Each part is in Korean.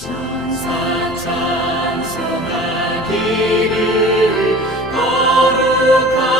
천사 찬송하기를 거룩한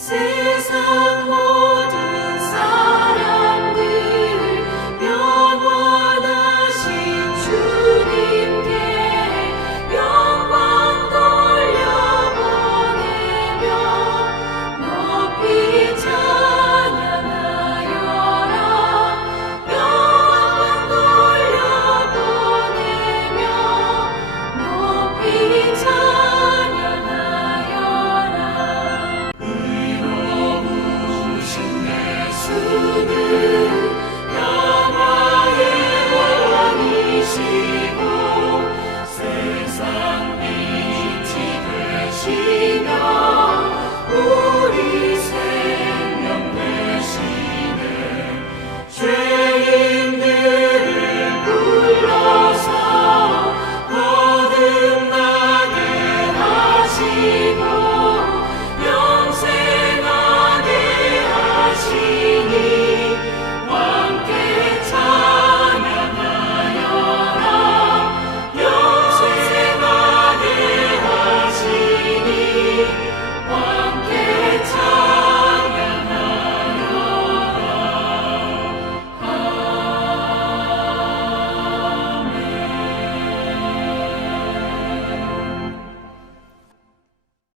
Sing.